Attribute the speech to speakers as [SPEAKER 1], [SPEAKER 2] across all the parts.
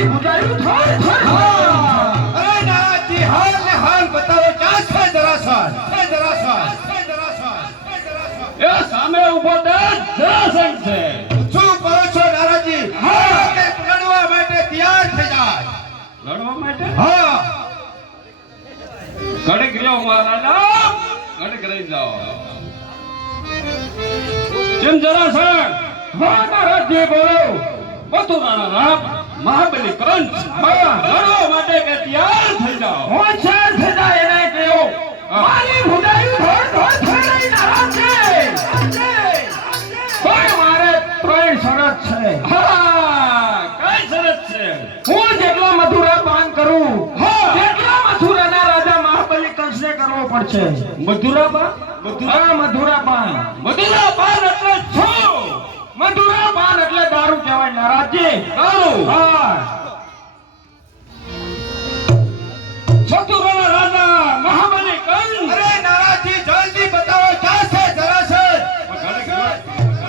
[SPEAKER 1] મારી ભૂલાઈઓ થાળ થાળ અરે
[SPEAKER 2] નારાજી હાલ ને હાલ બતાવો ક્યાં છે જરાસન છે જરાસન છે જરાસન છે જરાસન
[SPEAKER 1] એ સામે ઊભો તે જરાસંઘ છે.
[SPEAKER 2] શું કરો છો નારાજી? હા. લડવા માટે તૈયાર થઈ જાય.
[SPEAKER 1] લડવા માટે?
[SPEAKER 2] હા.
[SPEAKER 1] ઘડીક રહ્યો મહારાજા. ઘડીક રહી જાઓ. જેમ બોલો. મથુરાના રામ. મહાબલી કંસ લડવા માટે કે તૈયાર થઈ જાઓ. હોશિયાર ચાર થતા એને કહ્યો મારી ભુડાયું ધોળ ધોળ થઈ રહી નારાજ. છે પણ મારે ત્રણ શરત છે. હા કઈ શરત છે. હું જેટલા મથુરા પાન કરું હા. જેટલા મથુરાના રાજા મહાબલી કંસને કરવો પડશે. મથુરા પાન? મધુરા મથુરા પાન. મથુરા પાન એટલે શું? મથુરા પાન એટલે દારૂ કહેવાય નારાજજી દારૂ? હા. મથુરાના રાજા મહાબલી કંસ
[SPEAKER 2] અરે નારાજી જલ્દી બતાવો ક્યાં છે જરાસન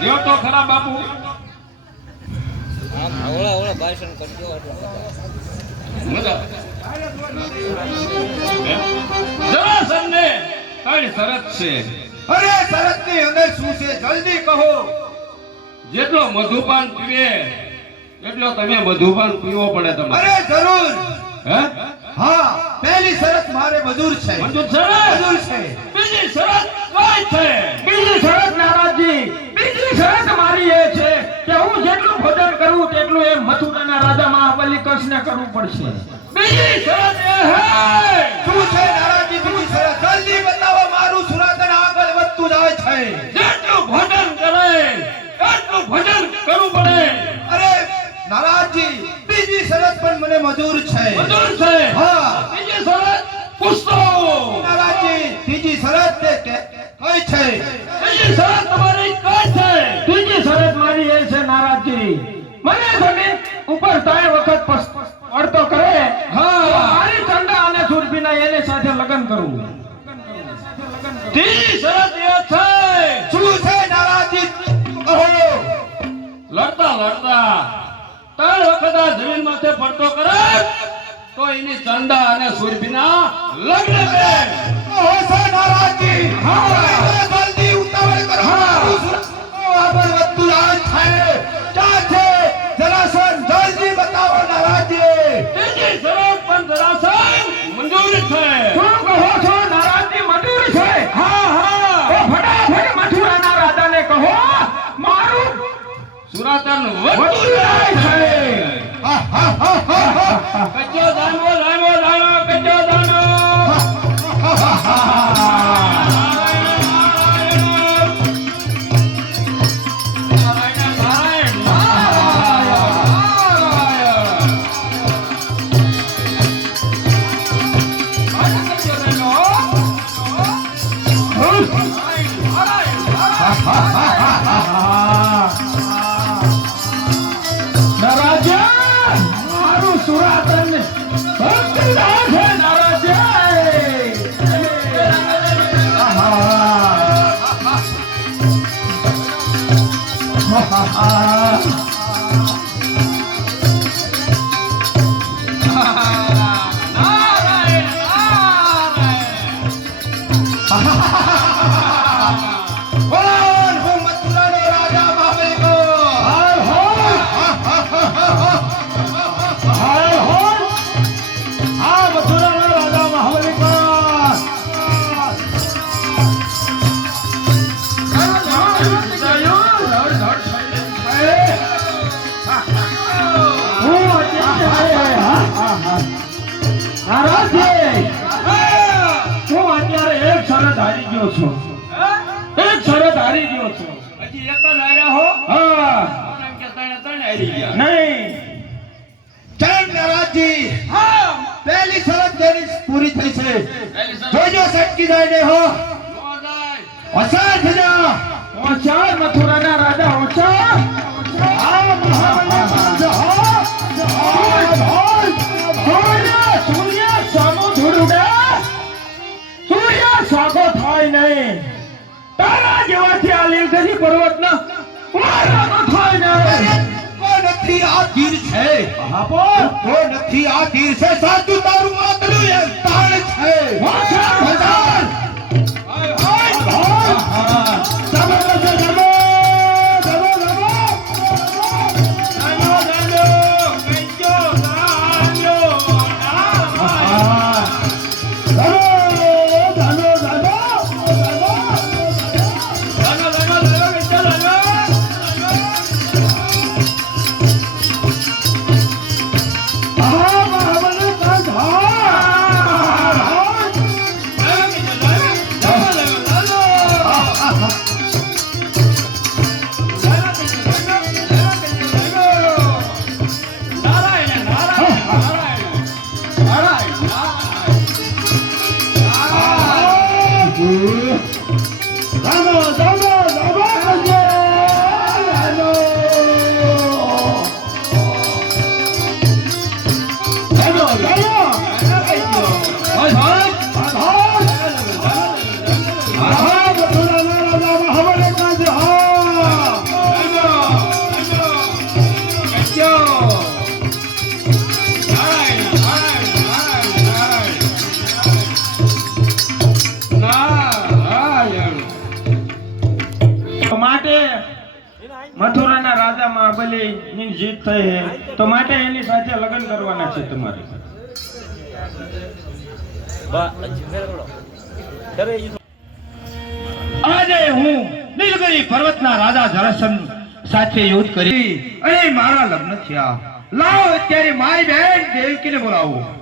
[SPEAKER 1] લ્યો તો ખરા બાપુ.
[SPEAKER 3] આમ હવળા હવળા ભાષણ કરજો એટલે
[SPEAKER 1] જરાસંઘને ત્રણ શરત છે.
[SPEAKER 2] અરે શરતની અંદર શું છે? જલ્દી કહો.
[SPEAKER 1] જેટલો મધુપાન પીવે એટલો તમે મધુપાન પીવો પડે તમારે.
[SPEAKER 2] અરે જરૂર.
[SPEAKER 1] હે?
[SPEAKER 2] હા પહેલી શરત મારે મધુર છે.
[SPEAKER 1] મધુર છે
[SPEAKER 2] મધુર છે.
[SPEAKER 1] બીજી શરત કઈ છે? બીજી શરત નારાજી બીજી શરત મારી એ છે કે હું જેટલું ભોજન કરું તેટલું એ મથુરાના રાજા મહાબલી કૃષ્ણ કરવું પડશે. બીજી શરત
[SPEAKER 2] મજૂર
[SPEAKER 1] સાથે લગ્ન કરવું ત્રીજી શરત એ છે
[SPEAKER 2] શું છે નારાજી
[SPEAKER 1] લડતા લડતા. ત્રણ વખત આ જમીન માથે પડતો કરે તો એની ચંડા અને સુરભીના લગ્ન
[SPEAKER 2] છે. છો નારાજી હા. જલ્દી ઉતાવળ કરો. હા. આગળ વધતું રાજ છે ક્યાં છે. જરાસન જલ્દી બતાવો નારાજી
[SPEAKER 1] ત્રીજી જરૂર પણ જરાસન મંજૂર છે. શું કહો છો? નારાજી મંજૂર છે? હા હા. ઓ ફટાફટ મથુરાના રાજાને કહો. મારું સુરાતન વધતું રાજ છે.
[SPEAKER 2] હા હા હા હા હા
[SPEAKER 1] કચ્ચો દાનો દાનો દાનો કચ્ચો દાનો Narayan Narayan Narayan નરાજા Ha ha ha ha ha! ગયો છો? એક શરત હારી ગયો છો?
[SPEAKER 2] હજી એક જ હાર્યા હો.
[SPEAKER 1] હા. નહીં.
[SPEAKER 2] કેમ નારાજજી હા. પહેલી શરત તેની પૂરી થઈ છે. જોજો સટકી જાય ને હો. હોશિયાર થજો.
[SPEAKER 1] ઓછા મથુરાના જેવાથી આ લીલગરી પર્વતના. થાય
[SPEAKER 2] અરે, કોઈ નથી આ તીર છે.
[SPEAKER 1] આપો
[SPEAKER 2] કોઈ નથી આ તીર છે. સાચું તારું માતલું એ તાણ છે.
[SPEAKER 1] હોશિયાર મથુરાના રાજા મહાબલી ની જીત થઈ છે. તો માટે એની સાથે લગ્ન કરવાના છે તમારે.
[SPEAKER 2] આજે હું નીલગિરી પર્વતના રાજા જરાસન સાથે યુદ્ધ કરી. અને મારા લગ્ન થયા. લાવો અત્યારે મારી બહેન દેવકીને બોલાવો.